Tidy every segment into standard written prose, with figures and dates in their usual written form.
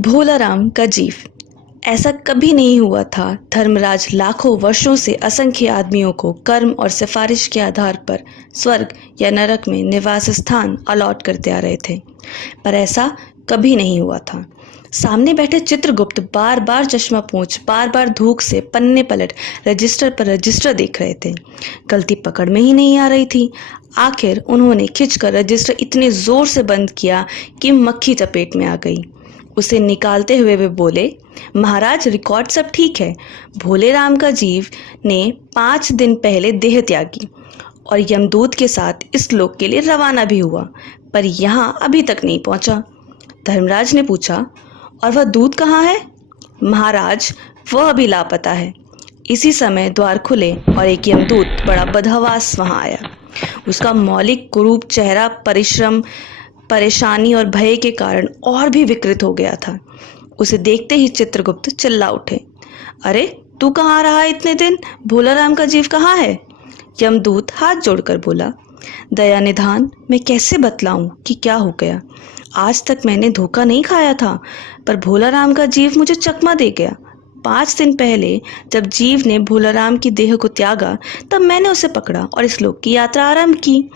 भोलाराम का जीव। ऐसा कभी नहीं हुआ था। धर्मराज लाखों वर्षों से असंख्य आदमियों को कर्म और सिफारिश के आधार पर स्वर्ग या नरक में निवास स्थान अलॉट करते आ रहे थे, पर ऐसा कभी नहीं हुआ था। सामने बैठे चित्रगुप्त बार बार चश्मा पोंछ, बार बार धूक से पन्ने पलट रजिस्टर पर रजिस्टर देख रहे थे। गलती पकड़ में ही नहीं आ रही थी। आखिर उन्होंने खिंचकर रजिस्टर इतने जोर से बंद किया कि मक्खी चपेट में आ गई। उसे निकालते हुए वे बोले, महाराज, रिकॉर्ड सब ठीक है। भोले राम का जीव ने 5 दिन पहले देह त्यागी और यमदूत के साथ इस लोक के लिए रवाना भी हुआ, पर यहाँ अभी तक नहीं पहुंचा। धर्मराज ने पूछा, और वह दूत कहाँ है? महाराज, वह अभी लापता है। इसी समय द्वार खुले और एक यमदूत बड़ा बदहवास वहां आया। उसका मौलिक कुरूप चेहरा परिश्रम, परेशानी और भय के कारण और भी विकृत हो गया था। उसे देखते ही चित्रगुप्त चिल्ला उठे, अरे तू कहाँ रहा इतने दिन? भोलाराम का जीव कहाँ है? यमदूत हाथ जोड़कर बोला, दया निधान, मैं कैसे बतलाऊं कि क्या हो गया। आज तक मैंने धोखा नहीं खाया था, पर भोलाराम का जीव मुझे चकमा दे गया। 5 दिन पहले जब जीव ने भोलाराम की देह को त्यागा, तब मैंने उसे पकड़ा और इस लोक की यात्रा आरंभ की।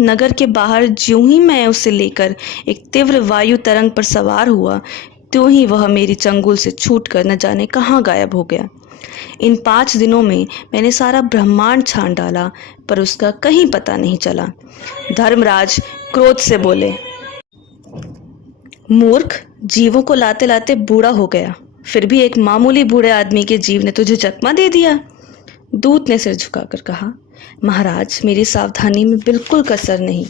नगर के बाहर ज्यों ही मैं उसे लेकर एक तीव्र वायु तरंग पर सवार हुआ, त्यों ही वह मेरी चंगुल से छूटकर न जाने कहाँ गायब हो गया। इन 5 दिनों में मैंने सारा ब्रह्मांड छान डाला, पर उसका कहीं पता नहीं चला। धर्मराज क्रोध से बोले, मूर्ख, जीवों को लाते लाते बूढ़ा हो गया, फिर भी एक मामूली बूढ़े आदमी के जीव ने तुझे चकमा दे दिया। दूत ने सिर झुकाकर कहा, महाराज, मेरी सावधानी में बिल्कुल कसर नहीं।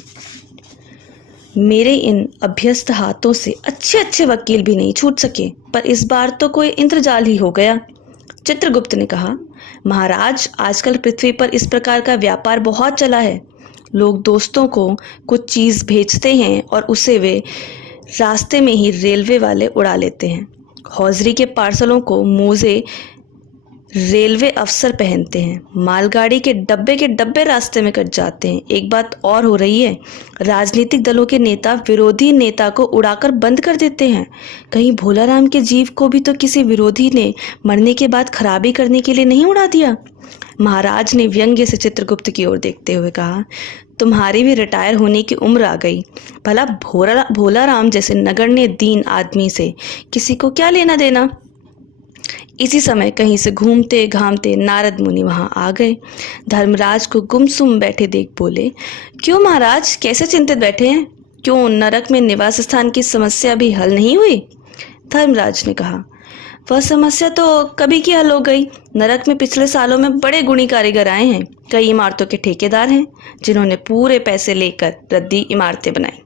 मेरे इन अभ्यस्त हाथों से अच्छे अच्छे वकील भी नहीं छूट सके, पर इस बार तो कोई इंद्रजाल ही हो गया। चित्रगुप्त ने कहा, महाराज, आजकल पृथ्वी पर इस प्रकार का व्यापार बहुत चला है। लोग दोस्तों को कुछ चीज भेजते हैं और उसे वे रास्ते में ही रेलवे वाले उड़ा लेते हैं। हौजरी के पार्सलों को मोजे रेलवे अफसर पहनते हैं। मालगाड़ी के डब्बे रास्ते में कट जाते हैं। एक बात और हो रही है, राजनीतिक दलों के नेता विरोधी नेता को उड़ाकर बंद कर देते हैं। कहीं भोलाराम के जीव को भी तो किसी विरोधी ने मरने के बाद खराबी करने के लिए नहीं उड़ा दिया? महाराज ने व्यंग्य से चित्रगुप्त की ओर देखते हुए कहा, तुम्हारी भी रिटायर होने की उम्र आ गई। भला भोलाराम जैसे नगण्य दीन आदमी से किसी को क्या लेना देना? इसी समय कहीं से घूमते घामते नारद मुनि वहां आ गए। धर्मराज को गुमसुम बैठे देख बोले, क्यों महाराज, कैसे चिंतित बैठे हैं? क्यों नरक में निवास स्थान की समस्या भी हल नहीं हुई? धर्मराज ने कहा, वह समस्या तो कभी की हल हो गई। नरक में पिछले सालों में बड़े गुणी कारीगर आए हैं। कई इमारतों के ठेकेदार हैं जिन्होंने पूरे पैसे लेकर रद्दी इमारतें बनाई।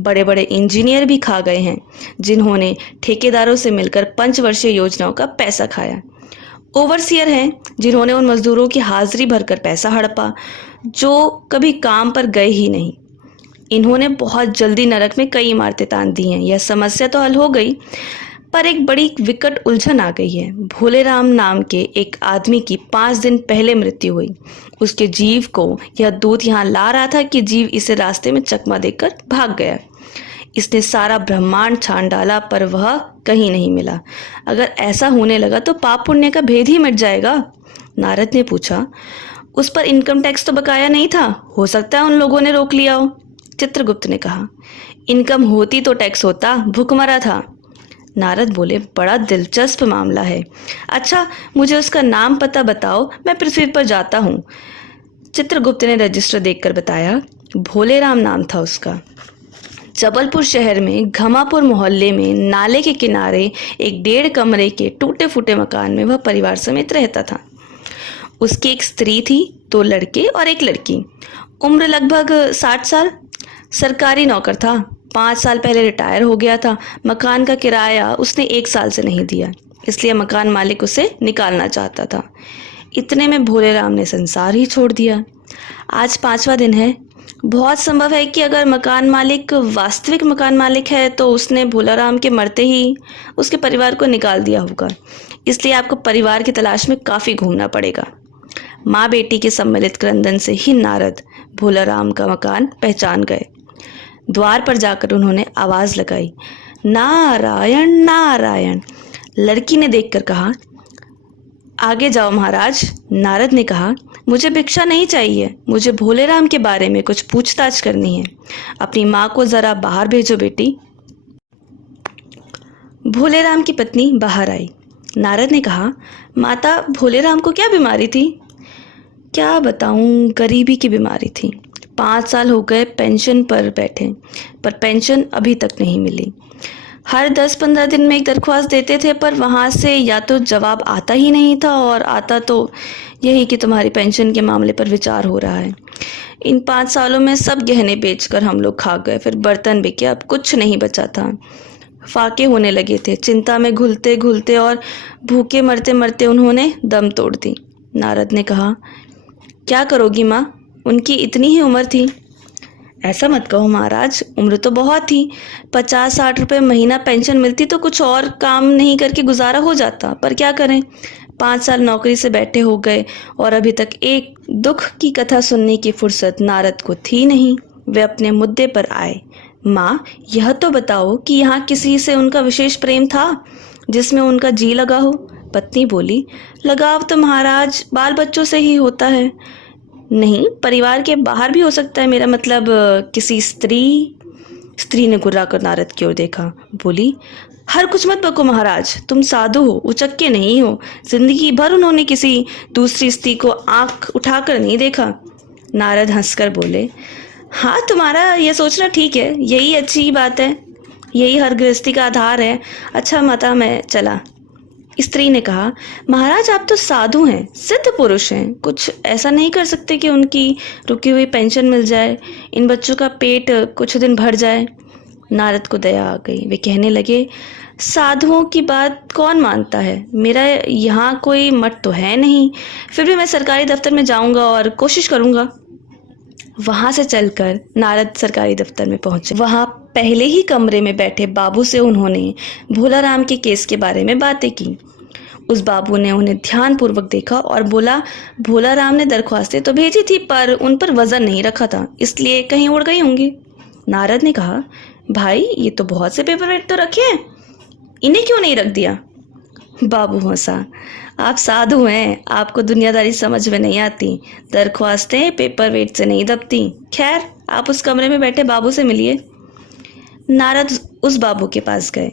बड़े बड़े इंजीनियर भी खा गए हैं जिन्होंने ठेकेदारों से मिलकर 5 वर्षीय योजनाओं का पैसा खाया। ओवरसियर हैं जिन्होंने उन मजदूरों की हाजिरी भरकर पैसा हड़पा जो कभी काम पर गए ही नहीं। इन्होंने बहुत जल्दी नरक में कई इमारतें तान दी हैं। यह समस्या तो हल हो गई, पर एक बड़ी विकट उलझन आ गई है। भोलेराम नाम के एक आदमी की 5 दिन पहले मृत्यु हुई। उसके जीव को यह दूत यहाँ ला रहा था कि जीव इसे रास्ते में चकमा देकर भाग गया। इसने सारा ब्रह्मांड छान डाला, पर वह कहीं नहीं मिला। अगर ऐसा होने लगा तो पाप पुण्य का भेद ही मिट जाएगा। नारद ने पूछा, उस पर इनकम टैक्स तो बकाया नहीं था? हो सकता है उन लोगों ने रोक लिया हो। चित्रगुप्त ने कहा, इनकम होती तो टैक्स होता, भूखमरा था। नारद बोले, बड़ा दिलचस्प मामला है। अच्छा, मुझे उसका नाम पता बताओ, मैं पृथ्वी पर जाता हूँ। चित्रगुप्त ने रजिस्टर देखकर बताया, भोलेराम नाम था उसका। जबलपुर शहर में घमापुर मोहल्ले में नाले के किनारे एक 1.5 कमरे के टूटे फूटे मकान में वह परिवार समेत रहता था। उसकी एक स्त्री थी, 2 लड़के और एक लड़की। उम्र लगभग 60 साल। सरकारी नौकर था। 5 साल पहले रिटायर हो गया था। मकान का किराया उसने 1 साल से नहीं दिया, इसलिए मकान मालिक उसे निकालना चाहता था। इतने में भोलेराम ने संसार ही छोड़ दिया। आज 5वां दिन है। बहुत संभव है कि अगर मकान मालिक वास्तविक मकान मालिक है तो उसने भोलाराम के मरते ही उसके परिवार को निकाल दिया होगा। इसलिए आपको परिवार की तलाश में काफ़ी घूमना पड़ेगा। माँ बेटी के सम्मिलित क्रंदन से ही नारद भोलाराम का मकान पहचान गए। द्वार पर जाकर उन्होंने आवाज लगाई, नारायण नारायण। लड़की ने देखकर कहा, आगे जाओ महाराज। नारद ने कहा, मुझे भिक्षा नहीं चाहिए, मुझे भोले राम के बारे में कुछ पूछताछ करनी है। अपनी माँ को जरा बाहर भेजो बेटी। भोले राम की पत्नी बाहर आई। नारद ने कहा, माता, भोले राम को क्या बीमारी थी? क्या बताऊं, गरीबी की बीमारी थी। 5 साल हो गए पेंशन पर बैठे, पर पेंशन अभी तक नहीं मिली। हर 10-15 दिन में एक दरख्वास्त देते थे, पर वहाँ से या तो जवाब आता ही नहीं था, और आता तो यही कि तुम्हारी पेंशन के मामले पर विचार हो रहा है। इन 5 सालों में सब गहने बेचकर हम लोग खा गए, फिर बर्तन बिके, अब कुछ नहीं बचा था। फाके होने लगे थे। चिंता में घुलते घुलते और भूखे मरते मरते उन्होंने दम तोड़ दी। नारद ने कहा, क्या करोगी माँ, उनकी इतनी ही उम्र थी। ऐसा मत कहो महाराज, उम्र तो बहुत थी। 50-60 रुपये महीना पेंशन मिलती तो कुछ और काम नहीं करके गुजारा हो जाता, पर क्या करें, 5 साल नौकरी से बैठे हो गए और अभी तक एक दुख की कथा सुनने की फुर्सत नारद को थी नहीं। वे अपने मुद्दे पर आए। माँ, यह तो बताओ कि यहाँ किसी से उनका विशेष प्रेम था जिसमें उनका जी लगा हो? पत्नी बोली, लगाव तो महाराज बाल बच्चों से ही होता है। नहीं, परिवार के बाहर भी हो सकता है, मेरा मतलब किसी स्त्री। स्त्री ने गुर्रा कर नारद की ओर देखा, बोली, हर कुछ मत बको महाराज, तुम साधु हो, उचक्के नहीं हो। जिंदगी भर उन्होंने किसी दूसरी स्त्री को आंख उठाकर नहीं देखा। नारद हंसकर बोले, हाँ, तुम्हारा यह सोचना ठीक है, यही अच्छी बात है, यही हर गृहस्थी का आधार है। अच्छा माता, मैं चला। स्त्री ने कहा, महाराज आप तो साधु हैं, सिद्ध पुरुष हैं, कुछ ऐसा नहीं कर सकते कि उनकी रुकी हुई पेंशन मिल जाए, इन बच्चों का पेट कुछ दिन भर जाए। नारद को दया आ गई। वे कहने लगे, साधुओं की बात कौन मानता है, मेरा यहाँ कोई मठ तो है नहीं, फिर भी मैं सरकारी दफ्तर में जाऊंगा और कोशिश करूंगा। वहां से चलकर नारद सरकारी दफ्तर में पहुंचे। वहां पहले ही कमरे में बैठे बाबू से उन्होंने भोला राम के केस के बारे में बातें की। उस बाबू ने उन्हें ध्यानपूर्वक देखा और बोला, भोला राम ने दरख्वास्तें तो भेजी थी, पर उन पर वजन नहीं रखा था, इसलिए कहीं उड़ गई होंगी। नारद ने कहा, भाई ये तो बहुत से पेपर वेट तो रखे हैं, इन्हें क्यों नहीं रख दिया? बाबू हंसा, आप साधु हैं, आपको दुनियादारी समझ में नहीं आती, दरख्वास्तें पेपर वेट से नहीं दबती। खैर, आप उस कमरे में बैठे बाबू से मिलिए। नारद उस बाबू के पास गए।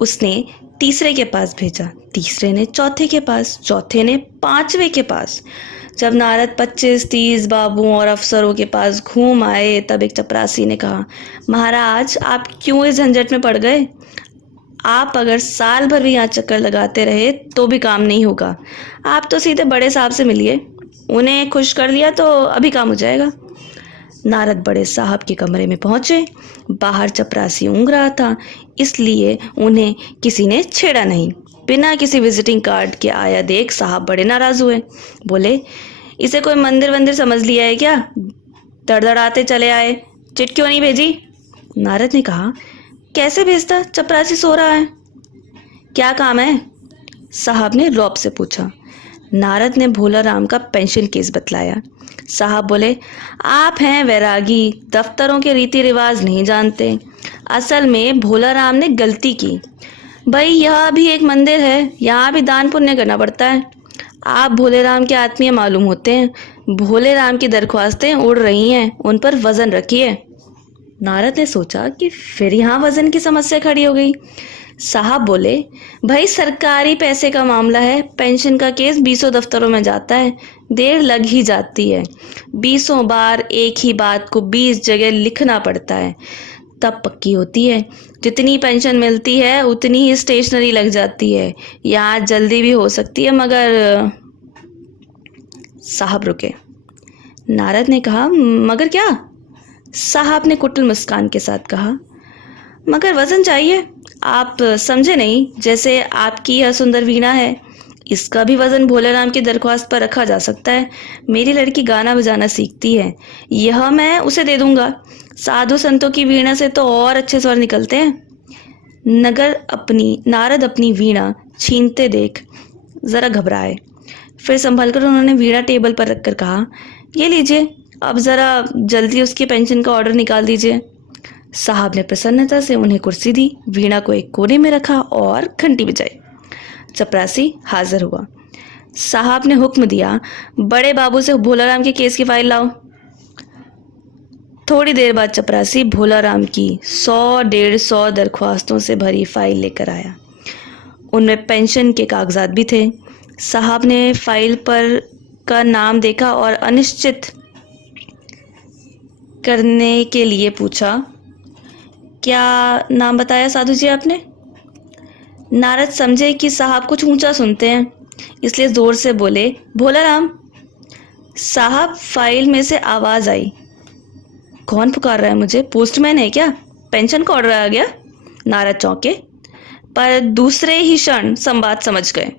उसने तीसरे के पास भेजा, तीसरे ने चौथे के पास, चौथे ने पांचवे के पास। जब नारद 25-30 बाबुओं और अफसरों के पास घूम आए, तब एक चपरासी ने कहा, महाराज आप क्यों इस झंझट में पड़ गए? आप अगर साल भर भी यहाँ चक्कर लगाते रहे तो भी काम नहीं होगा। आप तो सीधे बड़े साहब से मिलिए, उन्हें खुश कर लिया तो अभी काम हो जाएगा। नारद बड़े साहब के कमरे में पहुंचे। बाहर चपरासी ऊँघ रहा था, इसलिए उन्हें किसी ने छेड़ा नहीं। बिना किसी विजिटिंग कार्ड के आया देख साहब बड़े नाराज हुए। बोले, इसे कोई मंदिर वंदिर समझ लिया है क्या? दड़दड़ाते चले आए, चिट क्यों नहीं भेजी? नारद ने कहा, कैसे भेजता, चपरासी सो रहा है। क्या काम है? साहब ने रौब से पूछा। नारद ने भोला राम का पेंशन केस बतलाया। साहब बोले, आप हैं वैरागी, दफ्तरों के रीति रिवाज नहीं जानते। असल में भोला राम ने गलती की। भाई यह भी एक मंदिर है, यहाँ भी दान पुण्य करना पड़ता है। आप भोले राम के आत्मीय मालूम होते हैं। भोले राम की दरख्वास्तें उड़ रही हैं, उन पर वजन रखिए। नारद ने सोचा कि फिर यहाँ वजन की समस्या खड़ी हो गई। साहब बोले, भाई सरकारी पैसे का मामला है, पेंशन का केस 20 दफ्तरों में जाता है, देर लग ही जाती है। 20 बार एक ही बात को 20 जगह लिखना पड़ता है, तब पक्की होती है। जितनी पेंशन मिलती है उतनी ही स्टेशनरी लग जाती है। यहाँ जल्दी भी हो सकती है, मगर। साहब रुके। नारद ने कहा, मगर क्या? साहब ने कुटिल मुस्कान के साथ कहा, मगर वजन चाहिए। आप समझे नहीं, जैसे आपकी यह सुंदर वीणा है, इसका भी वजन भोले राम की दरख्वास्त पर रखा जा सकता है। मेरी लड़की गाना बजाना सीखती है, यह मैं उसे दे दूंगा। साधु संतों की वीणा से तो और अच्छे स्वर निकलते हैं। नारद अपनी वीणा छीनते देख जरा घबराए। फिर संभलकर उन्होंने वीणा टेबल पर रखकर कहा, ये लीजिए, अब जरा जल्दी उसकी पेंशन का ऑर्डर निकाल दीजिए। साहब ने प्रसन्नता से उन्हें कुर्सी दी, वीणा को एक कोने में रखा और घंटी बजाई। चपरासी हाजिर हुआ। साहब ने हुक्म दिया, बड़े बाबू से भोलाराम के केस की फाइल लाओ। थोड़ी देर बाद चपरासी भोलाराम की 100-150 दरख्वास्तों से भरी फाइल लेकर आया। उनमें पेंशन के कागजात भी थे। साहब ने फाइल पर का नाम देखा और अनिश्चित करने के लिए पूछा, क्या नाम बताया साधु जी आपने? नारद समझे कि साहब कुछ ऊंचा सुनते हैं, इसलिए जोर से बोले, भोलाराम। साहब फाइल में से आवाज आई, कौन पुकार रहा है मुझे? पोस्टमैन है क्या? पेंशन का ऑर्डर आ गया? नारद चौंके, पर दूसरे ही क्षण संवाद समझ गए।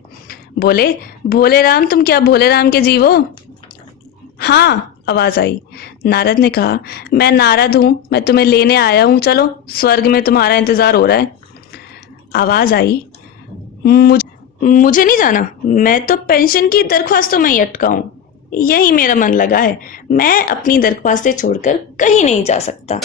बोले, भोलेराम, तुम क्या भोलेराम के जीव हो? हाँ, आवाज आई। नारद ने कहा, मैं नारद हूं, मैं तुम्हें लेने आया हूं, चलो स्वर्ग में तुम्हारा इंतजार हो रहा है। आवाज आई, मुझे नहीं जाना, मैं तो पेंशन की दरख्वास्तों में ही अटका हूं, यही मेरा मन लगा है, मैं अपनी दरख्वास्तें छोड़कर कहीं नहीं जा सकता।